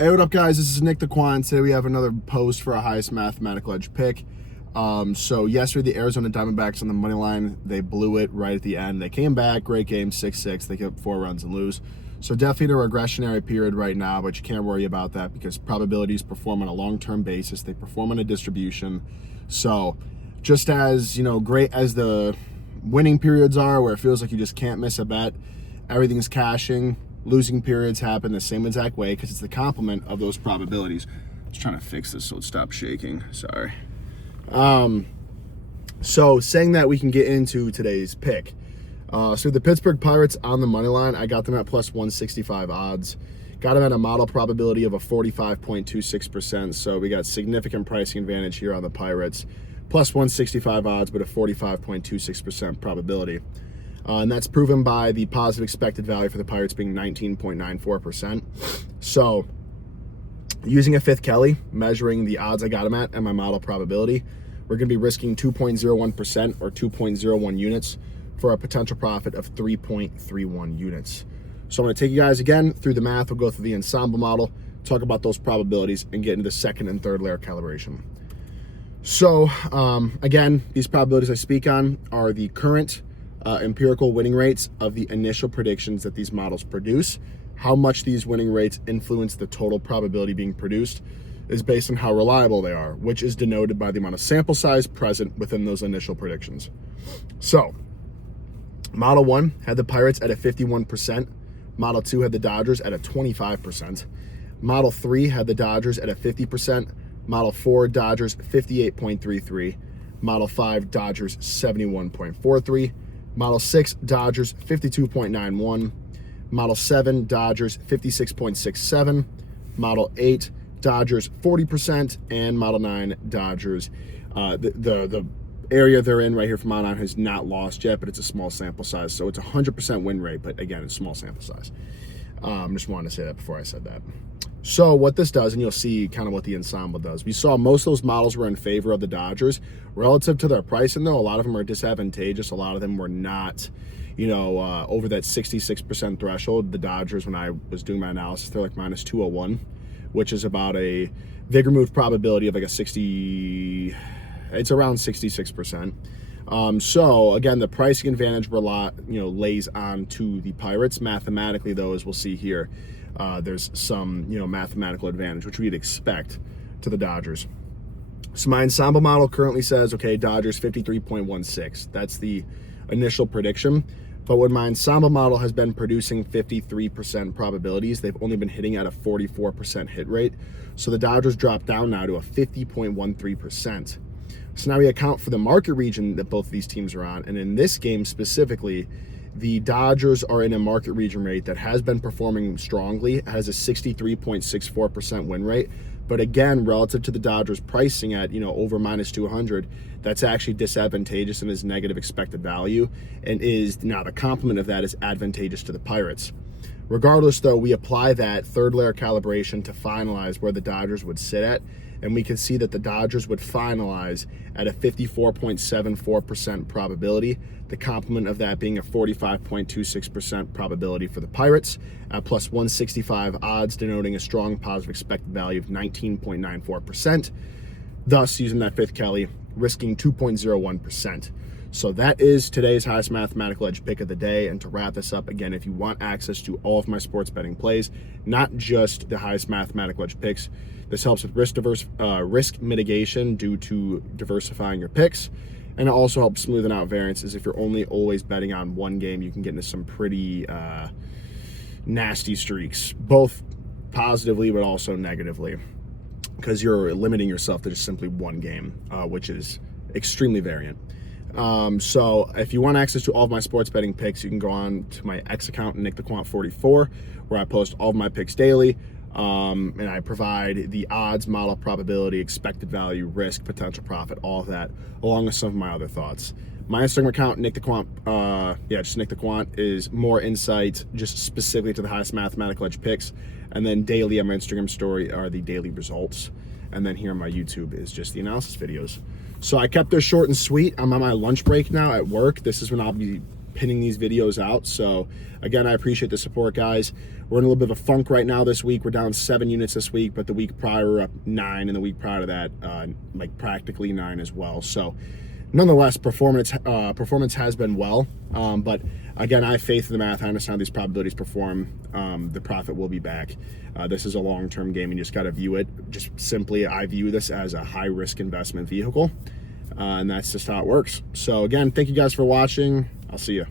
Hey, what up, guys? This is Nick the Quant. Today we have another post for our highest mathematical edge pick. So yesterday, the Arizona Diamondbacks on the money line, they blew it right at the end. They came back, great game, 6-6. They get 4 runs and lose. So definitely a regressionary period right now, but you can't worry about that because probabilities perform on a long-term basis. They perform on a distribution. So just as, great as the winning periods are, where it feels like you just can't miss a bet, everything's cashing. Losing periods happen the same exact way because it's the complement of those probabilities. Just trying to fix this so it stops shaking. Sorry. So saying that, we can get into today's pick. So the Pittsburgh Pirates on the money line, I got them at plus 165 odds. Got them at a model probability of a 45.26%. So we got significant pricing advantage here on the Pirates. Plus 165 odds, but a 45.26% probability. And that's proven by the positive expected value for the Pirates being 19.94%. So using a fifth Kelly, measuring the odds I got them at and my model probability, we're going to be risking 2.01% or 2.01 units for a potential profit of 3.31 units. So I'm going to take you guys again through the math. We'll go through the ensemble model, talk about those probabilities, and get into the second and third layer calibration. So again, these probabilities I speak on are the current empirical winning rates of the initial predictions that these models produce. How much these winning rates influence the total probability being produced is based on how reliable they are, which is denoted by the amount of sample size present within those initial predictions. So Model 1 had the Pirates at a 51%. Model 2 had the Dodgers at a 25%. Model 3 had the Dodgers at a 50%. Model 4, Dodgers 58.33. Model 5, Dodgers 71.43. Model 6, Dodgers 52.91. Model 7, Dodgers 56.67. Model 8, Dodgers 40%. And Model 9, Dodgers. The area they're in right here from Model 9 has not lost yet, but it's a small sample size. So it's a 100% win rate, but again, it's small sample size. Just wanted to say that before I said that. So what this does, and you'll see kind of what the ensemble does. We saw most of those models were in favor of the Dodgers. Relative to their pricing, though, a lot of them are disadvantageous. A lot of them were not, over that 66% threshold. The Dodgers, when I was doing my analysis, they're like minus 201, which is about a vigor move probability of like a 60, it's around 66%. So again, the pricing advantage lays on to the Pirates. Mathematically, though, as we'll see here, there's some, mathematical advantage, which we'd expect to the Dodgers. So my ensemble model currently says, okay, Dodgers 53.16. That's the initial prediction. But when my ensemble model has been producing 53% probabilities, they've only been hitting at a 44% hit rate. So the Dodgers drop down now to a 50.13%. So now we account for the market region that both of these teams are on. And in this game specifically, the Dodgers are in a market region rate that has been performing strongly. It has a 63.64% win rate. But again, relative to the Dodgers pricing at, over minus 200, that's actually disadvantageous and is negative expected value. And is now the complement of that is advantageous to the Pirates. Regardless, though, we apply that third layer calibration to finalize where the Dodgers would sit at. And we can see that the Dodgers would finalize at a 54.74% probability, the complement of that being a 45.26% probability for the Pirates, at plus 165 odds, denoting a strong positive expected value of 19.94%. Thus, using that fifth Kelly, risking 2.01%. So that is today's highest mathematical edge pick of the day. And to wrap this up, again, if you want access to all of my sports betting plays, not just the highest mathematical edge picks, this helps with risk mitigation due to diversifying your picks. And it also helps smoothing out variances. If you're only always betting on one game, you can get into some pretty nasty streaks, both positively but also negatively, because you're limiting yourself to just simply one game, which is extremely variant. So if you want access to all of my sports betting picks, you can go on to my X account, Nick the Quant 44, where I post all of my picks daily. And I provide the odds, model, probability, expected value, risk, potential profit, all of that, along with some of my other thoughts. My Instagram account, Nick the Quant, just Nick the Quant, is more insight just specifically to the highest mathematical edge picks. And then daily on my Instagram story are the daily results. And then here on my YouTube is just the analysis videos. So I kept this short and sweet. I'm on my lunch break now at work. This is when I'll be pinning these videos out. So again, I appreciate the support, guys. We're in a little bit of a funk right now this week. We're down 7 units this week, but the week prior we were up 9, and the week prior to that, like practically 9 as well. So nonetheless, performance has been well. But again, I have faith in the math. I understand how these probabilities perform. The profit will be back. This is a long-term game, and you just got to view it. Just simply, I view this as a high-risk investment vehicle, and that's just how it works. So again, thank you guys for watching. I'll see you.